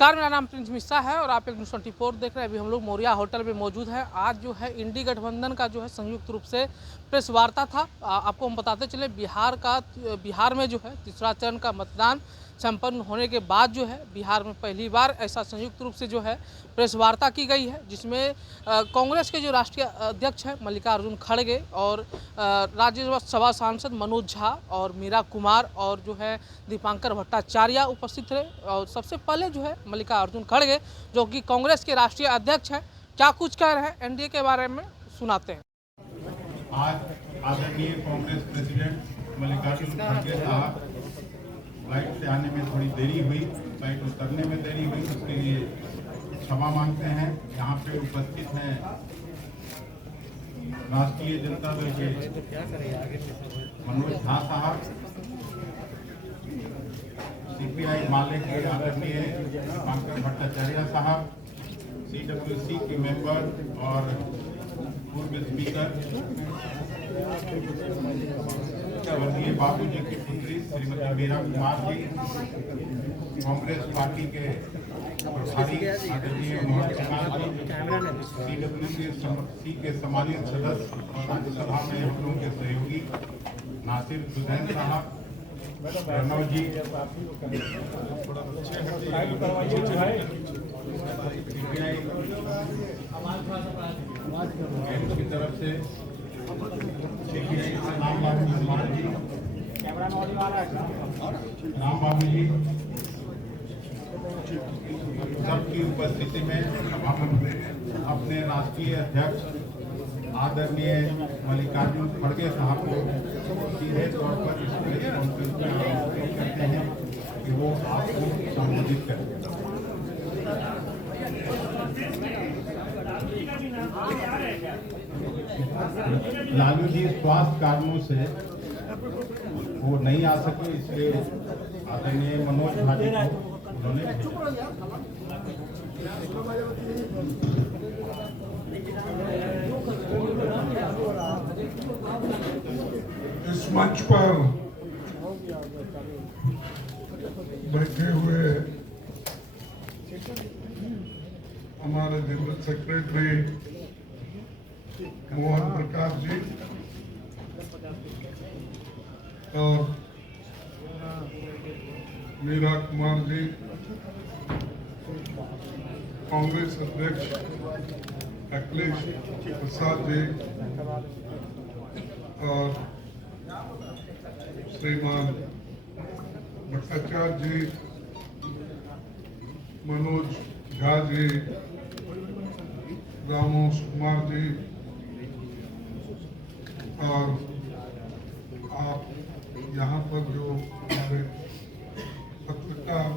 नमस्कार, मेरा नाम प्रिंस मिश्रा है और आप एक न्यूज़ 24 देख रहे हैं। अभी हम लोग मौर्या होटल में मौजूद हैं। आज जो है इंडी गठबंधन का जो है संयुक्त रूप से प्रेस वार्ता था। आपको हम बताते चले बिहार में जो है तीसरा चरण का मतदान संपन्न होने के बाद जो है बिहार में पहली बार ऐसा संयुक्त रूप से जो है प्रेस वार्ता की गई है, जिसमें कांग्रेस के जो राष्ट्रीय अध्यक्ष हैं मल्लिकार्जुन खड़गे और राज्यसभा सांसद मनोज झा और मीरा कुमार और जो है दीपांकर भट्टाचार्य उपस्थित रहे। और सबसे पहले जो है मल्लिकार्जुन खड़गे जो कि कांग्रेस के राष्ट्रीय अध्यक्ष हैं, क्या कुछ कह रहे हैं एनडीए के बारे में सुनाते हैं। आज आदरणीय कांग्रेस प्रेसिडेंट मल्लिकार्जुन खड़गे साहब फ्लाइट से आने में थोड़ी देरी हुई, फ्लाइट उतरने में देरी हुई, उसके लिए क्षमा मांगते हैं। यहाँ पे उपस्थित हैं राष्ट्रीय जनता दल के मनोज झा साहब, सीपीआई माले के आदरणीय दीपांकर भट्टाचार्य साहब, सीडब्ल्यूसी के मेंबर और पूर्व स्पीकर स्वर्गीय बाबू जी की पुत्री श्रीमती मीरा कुमार जी, कांग्रेस पार्टी के प्रभारी आदरणीय मोहन कुमार जी, सीडब्ल्यूसी के सम्मानित सदस्य और राज्यसभा में हम लोगों के सहयोगी नासिर हुसैन साहब, प्रणव जी, की तरफ से राम बाबू जी सबकी उपस्थिति में हम अपने राष्ट्रीय अध्यक्ष आदरणीय मल्लिकार्जुन खड़गे साहब को सीधे तौर पर इस प्रेस कॉन्फ्रेंस में आमंत्रित करते हैं कि वो आपको संबोधित करें। लालू जी स्वास्थ्य कारणों से वो नहीं आ सके, इसलिए आदरणीय मनोज झा जी को उन्होंने इस मंच पर बैठे हुए हमारे जनरल सेक्रेटरी मोहन प्रकाश जी और मीरा कुमार जी, कांग्रेस अध्यक्ष अखिलेश प्रसाद जी और श्रीमान भट्टाचार्य जी, मनोज झा जी, रामोश कुमार जी और आप यहाँ पर जो हमारे पत्रकार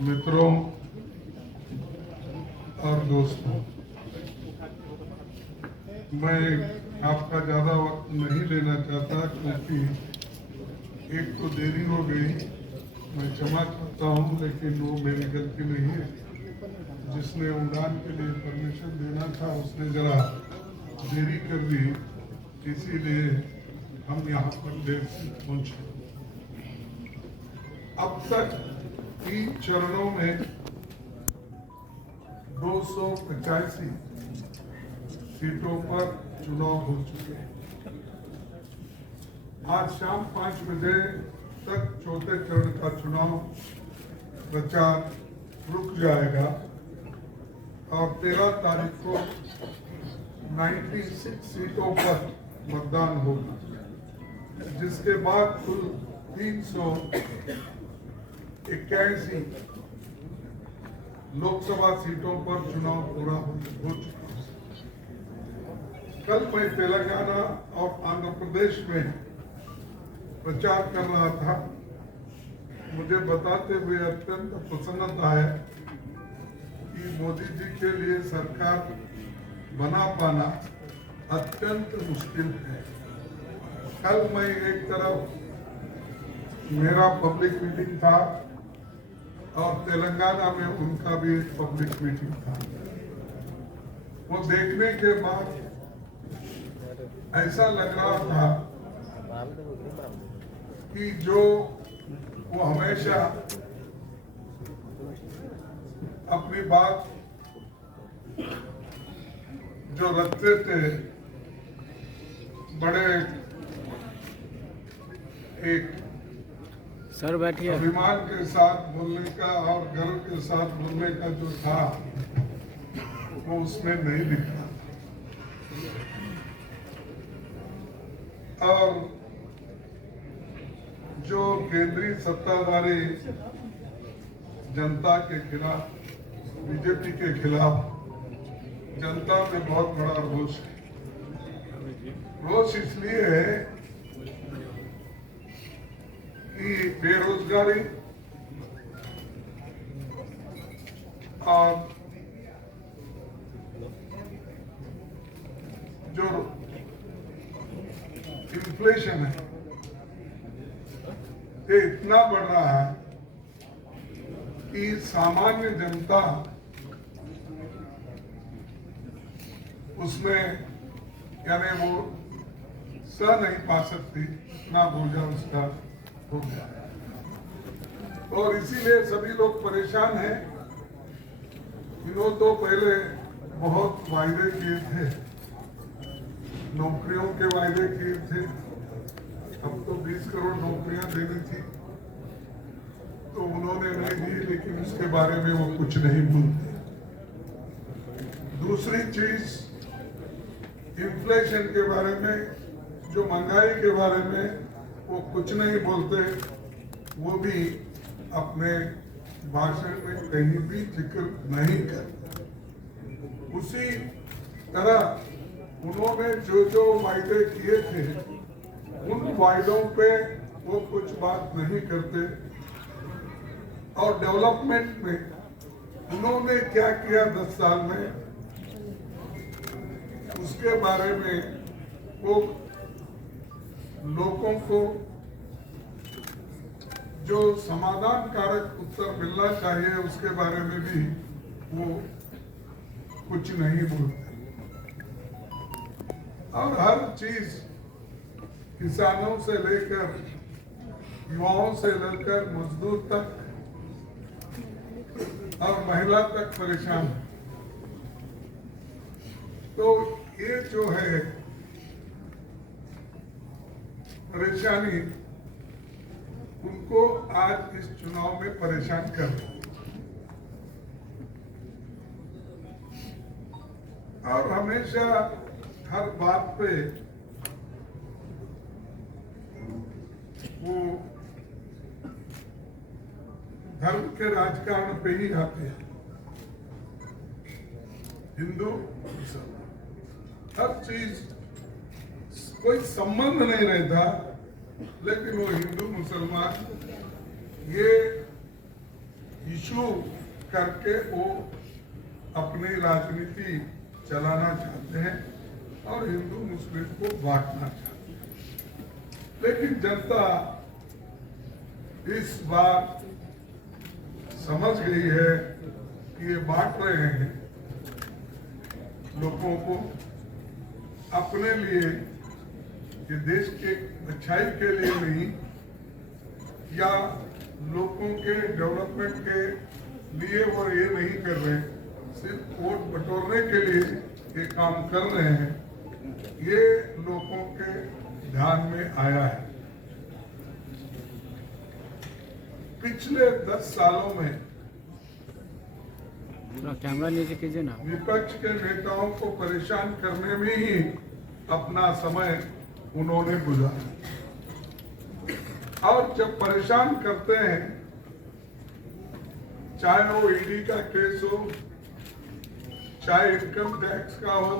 मित्रों और दोस्तों, मैं आपका ज़्यादा वक्त नहीं लेना चाहता क्योंकि एक तो देरी हो गई, मैं क्षमा करता हूँ, लेकिन वो मेरी गलती नहीं है। जिसने उड़ान के लिए परमिशन देना था उसने जरा देरी कर दी, इसीलिए हम यहाँ पर देर से पहुंचे। अब तक 3 चरणों में 285 सीटों पर चुनाव हो चुके हैं। आज शाम 5 बजे तक चौथे चरण का चुनाव प्रचार रुक जाएगा और 13 तारीख को 96 सीटों पर मतदान होगा, जिसके बाद कुल 381 लोकसभा सीटों पर चुनाव पूरा हो चुका है। कल मैं तेलंगाना और आंध्र प्रदेश में प्रचार कर रहा था। मुझे बताते हुए अत्यंत प्रसन्नता है कि मोदी जी के लिए सरकार बना पाना अत्यंत मुश्किल है। कल मैं एक तरफ मेरा पब्लिक मीटिंग था और तेलंगाना में उनका भी एक पब्लिक मीटिंग था। वो देखने के बाद ऐसा लग रहा था कि जो वो हमेशा अपनी बात जो रखते थे बड़े एक सर बैठिए। अभिमान के साथ बोलने का और गर्व के साथ बोलने का जो था वो उसमें नहीं दिखा। और जो केंद्रीय सत्ताधारी जनता के खिलाफ, बीजेपी के खिलाफ जनता में बहुत बड़ा रोष है। रोष इसलिए है कि बेरोजगारी और जो इन्फ्लेशन है ये इतना बढ़ रहा है कि सामान्य जनता उसमें यानी वो सह नहीं पा सकती, इतना बोझा उसका हो गया। और इसीलिए सभी लोग परेशान हैं। इन्होंने तो पहले बहुत वायदे किए थे, नौकरियों के वायदे किए थे। अब तो 20 करोड़ नौकरियां देनी थी तो उन्होंने नहीं दी, लेकिन उसके बारे में वो कुछ नहीं बोलते। दूसरी चीज इन्फ्लेशन के बारे में, जो महंगाई के बारे में वो कुछ नहीं बोलते, वो भी अपने भाषण में कहीं भी जिक्र नहीं करते। उसी तरह उन्होंने जो जो वायदे किए थे उन वायदों पे वो कुछ बात नहीं करते। और डेवलपमेंट में उन्होंने क्या किया 10 साल में, उसके बारे में वो लोगों को जो समाधान कारक उत्तर मिलना चाहिए उसके बारे में भी वो कुछ नहीं बोलते। और हर चीज किसानों से लेकर युवाओं से लेकर मजदूर तक और महिला तक परेशान है। तो ये जो है परेशानी उनको आज इस चुनाव में परेशान कर रही है। और हमेशा हर बात पे वो धर्म के राजकारण पे ही आते हैं। हिंदू मुसलमान हर चीज कोई संबंध नहीं रहता, लेकिन वो हिंदू मुसलमान ये इशू करके वो अपनी राजनीति चलाना चाहते हैं और हिंदू मुस्लिम को बांटना चाहते हैं। लेकिन जनता इस बार समझ गई है कि ये बांट रहे हैं लोगों को अपने लिए, कि देश के अच्छाई के लिए नहीं या लोगों के डेवलपमेंट के लिए वो ये नहीं कर रहे, सिर्फ वोट बटोरने के लिए ये काम कर रहे हैं। ये लोगों के ध्यान में आया है। पिछले 10 सालों में कैमरा नीचे कीजिए ना। विपक्ष के नेताओं को परेशान करने में ही अपना समय उन्होंने गुजारा। और जब परेशान करते हैं, चाहे वो ईडी का केस हो, चाहे इनकम टैक्स का हो,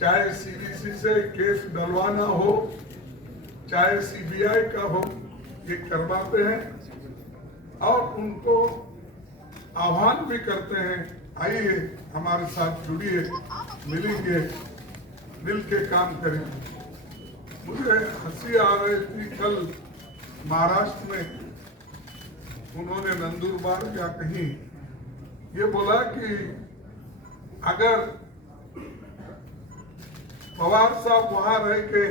चाहे सीबीसी से केस डलवाना हो, चाहे सीबीआई का हो, ये करवाते हैं और उनको आह्वान भी करते हैं, आइए हमारे साथ जुड़िए, मिलेंगे, मिल के काम करेंगे। मुझे हंसी आ रही थी, कल महाराष्ट्र में उन्होंने नंदुरबार या कहीं ये बोला कि अगर पवार साहब वहां रह के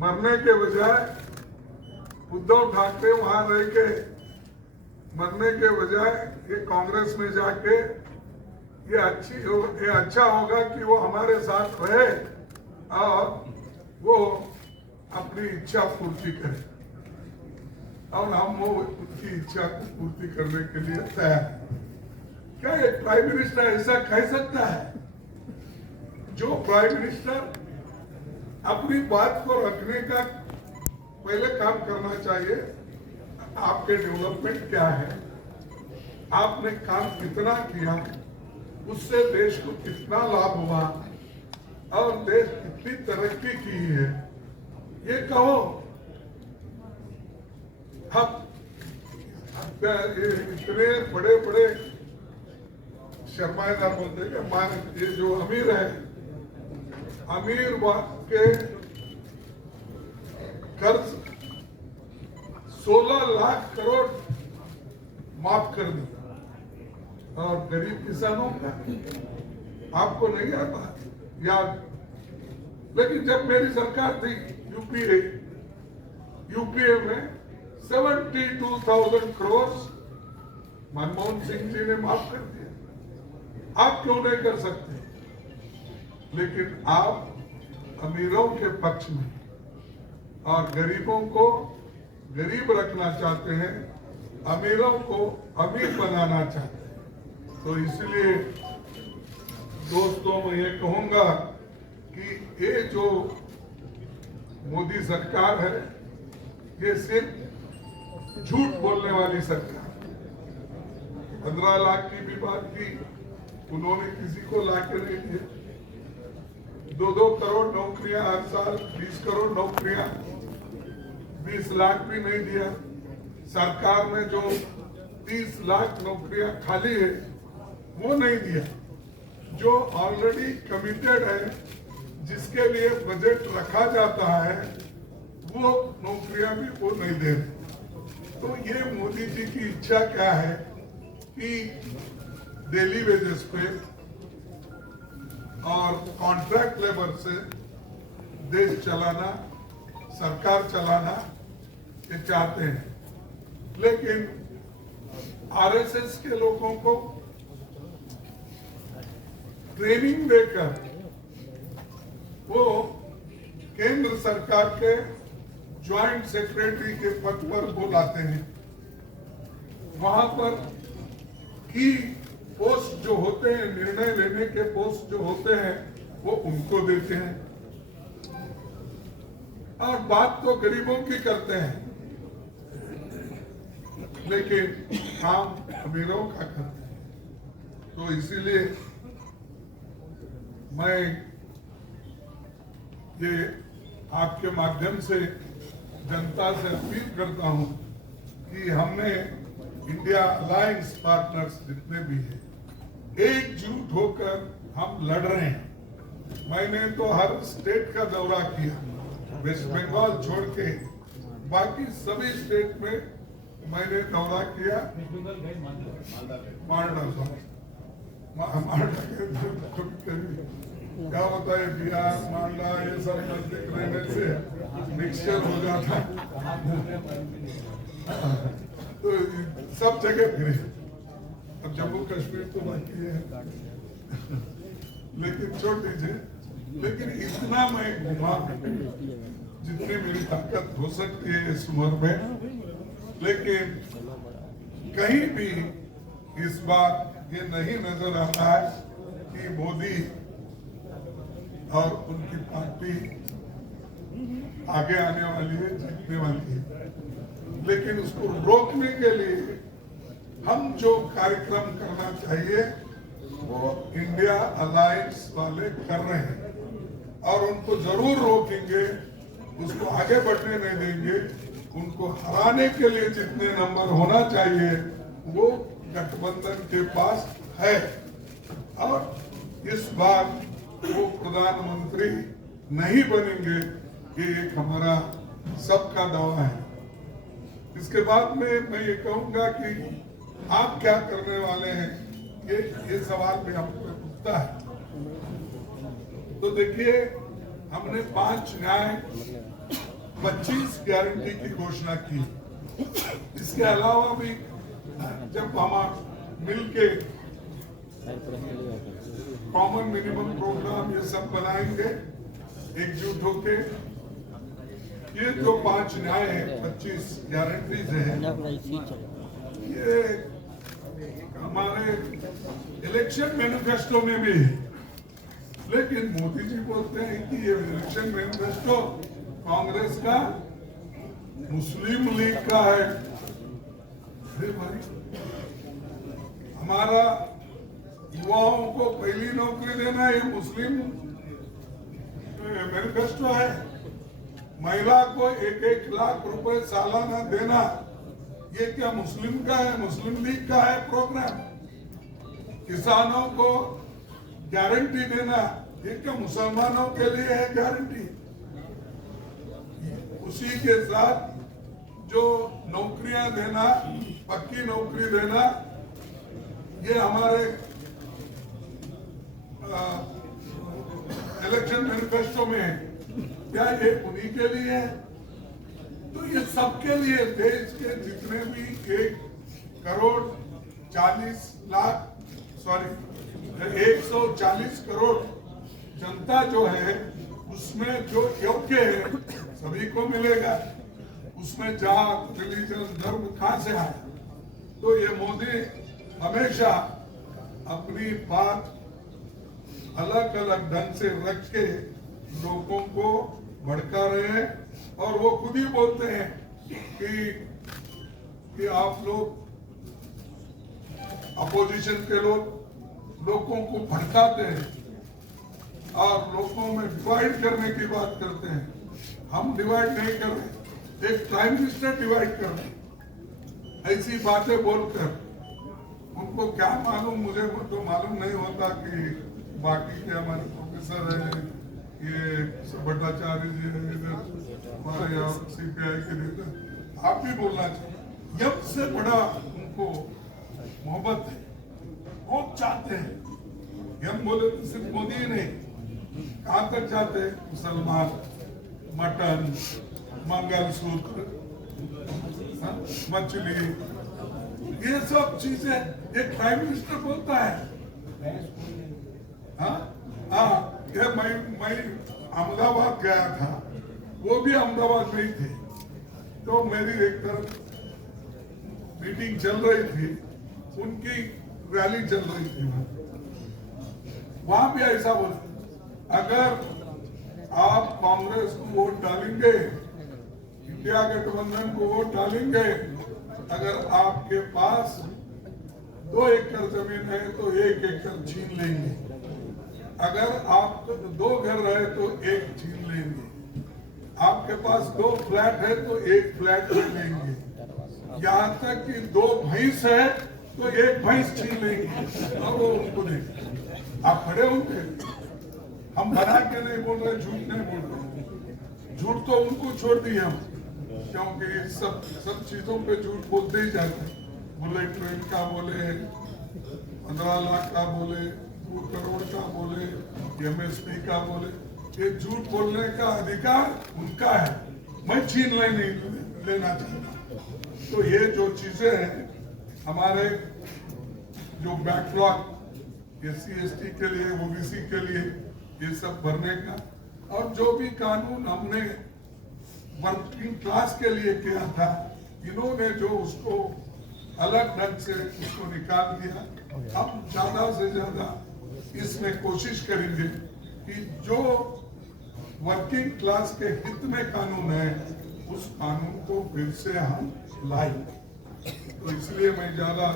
मरने के बजाय उद्धव ठाकरे वहां रह के मरने के बजाय ये कांग्रेस में जाके ये अच्छा होगा कि वो हमारे साथ रहे और वो अपनी इच्छा पूर्ति करे और हम वो उनकी इच्छा को पूर्ति करने के लिए तैयार हैं। क्या एक प्राइम मिनिस्टर ऐसा कह सकता है? जो प्राइम मिनिस्टर अपनी बात को रखने का पहले काम करना चाहिए, आपके डेवलपमेंट क्या है, आपने काम कितना किया, उससे देश को कितना लाभ हुआ और देश कितनी तरक्की की है, ये कहो। हम इतने बड़े बड़े शर्माएदार बोलते हैं कि ये जो अमीर है, अमीर के कर्ज 16 लाख करोड़ माफ कर दिया और गरीब किसानों का आपको नहीं आता याद। लेकिन जब मेरी सरकार थी यूपीए में 72,000 करोड़ मनमोहन सिंह जी ने माफ कर दिया। आप क्यों नहीं कर सकते? लेकिन आप अमीरों के पक्ष में और गरीबों को गरीब रखना चाहते हैं, अमीरों को अमीर बनाना चाहते हैं। तो इसलिए दोस्तों मैं ये कहूंगा कि ये जो मोदी सरकार है, ये सिर्फ झूठ बोलने वाली सरकार। 15 लाख की भी बात की, उन्होंने किसी को लाके नहीं दिए। 2-2 करोड़ नौकरियां हर साल, 20 करोड़ नौकरियां, 20 लाख भी नहीं दिया। सरकार ने जो 30 लाख नौकरियां खाली है वो नहीं दिया। जो ऑलरेडी कमिटेड है, जिसके लिए बजट रखा जाता है, वो नौकरियां भी वो नहीं दे रहे। तो ये मोदी जी की इच्छा क्या है कि डेली वेजेस पे और कॉन्ट्रैक्ट लेबर से देश चलाना, सरकार चलाना ये चाहते हैं। लेकिन आरएसएस के लोगों को ट्रेनिंग देकर वो केंद्र सरकार के ज्वाइंट सेक्रेटरी के पद पर बुलाते हैं। वहां पर की पोस्ट जो होते हैं, निर्णय लेने के पोस्ट जो होते हैं, वो उनको देते हैं और बात तो गरीबों की करते हैं, लेकिन काम अमीरों का करते हैं। तो इसीलिए मैं ये आपके माध्यम से जनता से अपील करता हूं कि हमने इंडिया अलायंस पार्टनर्स जितने भी हैं, एकजुट होकर हम लड़ रहे हैं। मैंने तो हर स्टेट का दौरा किया, वेस्ट बंगाल छोड़ के बाकी सभी स्टेट में मैंने दौरा किया। क्या होता है, बिहार, मालदा, ये सब नजदीक रहने से मिक्सचर हो जाता। तो सब जगह फिरे। अब जम्मू कश्मीर तो बाकी है, लेकिन छोड़ दीजिए। लेकिन इतना मैं घुमा जितनी मेरी ताकत हो सकती है इस उम्र में। लेकिन कहीं भी इस बार ये नहीं नजर आता है कि मोदी और उनकी पार्टी आगे आने वाली है, जीतने वाली है। लेकिन उसको रोकने के लिए हम जो कार्यक्रम करना चाहिए वो इंडिया अलायंस वाले कर रहे हैं और उनको जरूर रोकेंगे, उसको आगे बढ़ने नहीं देंगे। उनको हराने के लिए जितने नंबर होना चाहिए वो गठबंधन के पास है और इस बार वो प्रधानमंत्री नहीं बनेंगे, ये एक हमारा सबका दावा है। इसके बाद में मैं ये कहूंगा कि आप क्या करने वाले हैं, ये सवाल भी हमको उठता है। तो देखिए, हमने 5 न्याय 25 गारंटी की घोषणा की। इसके अलावा भी जब हम मिलके कॉमन मिनिमम प्रोग्राम ये सब बनाएंगे एकजुट होके, ये जो 5 न्याय है, 25 गारंटीज है, ये हमारे इलेक्शन मैनिफेस्टो में भी है। लेकिन मोदी जी बोलते हैं कि ये इलेक्शन मैनिफेस्टो कांग्रेस का मुस्लिम लीग का है। अरे भाई, हमारा युवाओं को पहली नौकरी देना ये मुस्लिम मैनिफेस्टो है। महिला को 1-1 लाख रुपए सालाना देना ये क्या मुस्लिम का है, मुस्लिम लीग का है प्रोग्राम। किसानों को गारंटी देना ये क्या मुसलमानों के लिए है गारंटी। उसी के साथ जो नौकरियां देना, पक्की नौकरी देना, ये हमारे इलेक्शन मैनिफेस्टो में है। क्या ये उन्हीं के लिए है? तो ये सबके लिए, देश के जितने भी 140 करोड़ जनता जो है, उसमें जो योग्य है सभी को मिलेगा। उसमें जात, रिलीजन, धर्म कहां से आए? तो ये मोदी हमेशा अपनी बात अलग अलग ढंग से रख के लोगों को भड़का रहे हैं। और वो खुद ही बोलते हैं कि आप लोग अपोजिशन के लोगों को भड़काते हैं और लोगों में डिवाइड करने की बात करते हैं। हम डिवाइड नहीं कर रहे, एक प्राइम मिनिस्टर डिवाइड कर रहे। ऐसी बातें बोलकर उनको क्या मालूम, मुझे तो मालूम नहीं होता कि बाकी के हमारे प्रोफेसर है, ये भट्टाचार्य जी है, इधर हमारे यहाँ CPI के नेता, आप भी बोलना चाहिए। जब से बड़ा उनको मोहब्बत है, बहुत चाहते हैं। हम बोले तो सिर्फ मोदी ही नहीं, कहाँ तक चाहते हैं? मुसलमान, मटन, मंगलसूत्र, मछली, ये सब चीजें एक प्राइम मिनिस्टर बोलता है। हाँ, मैं अहमदाबाद गया था, वो भी अहमदाबाद में ही थे। तो मेरी एक तरफ मीटिंग चल रही थी, उनकी रैली चल रही थी, वहां भी ऐसा बोला, अगर आप कांग्रेस को वोट डालेंगे, इंडिया गठबंधन को वोट डालेंगे, अगर आपके पास 2 एकड़ जमीन है तो 1 एकड़ छीन लेंगे। अगर आप 2 घर रहे तो 1 छीन लेंगे। आपके पास 2 फ्लैट है तो 1 फ्लैट ले लेंगे। यहाँ तक कि 2 भैंस है तो 1 भैंस छीन लेंगे और वो उनको देंगे। आप खड़े होंगे। हम बना के नहीं बोल रहे, झूठ नहीं बोल रहे। झूठ तो उनको छोड़ दिए हम, क्योंकि सब चीजों पे झूठ बोलते ही जाते हैं। बुलेट ट्रेन का बोले, 15 लाख का बोले, 2 करोड़ का बोले, MSP का बोले, ये झूठ बोलने का अधिकार उनका है, मैं छीन नहीं लेना चाहता। तो ये जो चीजें हैं हमारे जो बैकलॉग SC/ST के लिए, OBC के लिए, ये सब भरने का, और जो भी कानून हमने वर्किंग क्लास के लिए किया था, इन्होंने जो उसको अलग ढंग से उसको निकाल दिया। हम ज्यादा से ज्यादा इसमें कोशिश करेंगे कि जो वर्किंग क्लास के हित में कानून है, उस कानून को फिर से हम लाएं। तो इसलिए मैं ज्यादा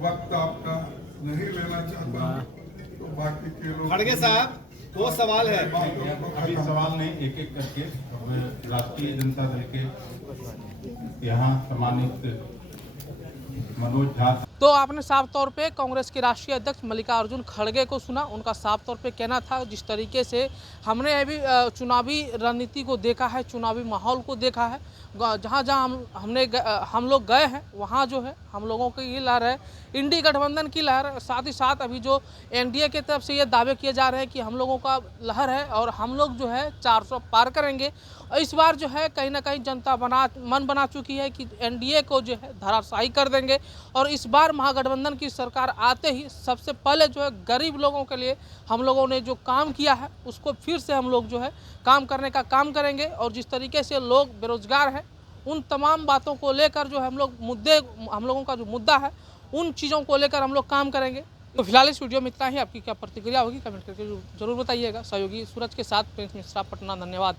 वक्त आपका नहीं लेना चाहता। तो बाकी के लोग, खड़गे साहब, 2 सवाल है। अभी सवाल नहीं, एक एक करके राष्ट्रीय जनता दल के यहाँ सम्मानित मनोज झा तो आपने साफ तौर पे कांग्रेस के राष्ट्रीय अध्यक्ष मल्लिकार्जुन खड़गे को सुना। उनका साफ तौर पे कहना था, जिस तरीके से हमने अभी चुनावी रणनीति को देखा है, चुनावी माहौल को देखा है, जहाँ जहाँ हम लोग गए हैं वहाँ जो है हम लोगों की ये लहर है, इंडी गठबंधन की लहर। साथ ही साथ अभी जो एनडीए की तरफ से ये दावे किए जा रहे हैं कि हम लोगों का लहर है और हम लोग जो है 400 पार करेंगे। और इस बार जो है कहीं ना कहीं जनता मन बना चुकी है कि एनडीए को जो है धराशायी कर देंगे। और इस बार महागठबंधन की सरकार आते ही सबसे पहले जो है गरीब लोगों के लिए हम लोगों ने जो काम किया है उसको फिर से हम लोग जो है काम करने का काम करेंगे। और जिस तरीके से लोग बेरोजगार हैं उन तमाम बातों को लेकर जो हम लोगों का जो मुद्दा है उन चीज़ों को लेकर हम लोग काम करेंगे। तो फिलहाल इस वीडियो में इतना ही। आपकी क्या प्रतिक्रिया होगी कमेंट करके जरूर बताइएगा। सहयोगी सूरज के साथ प्रिंस मिश्रा, पटना। धन्यवाद।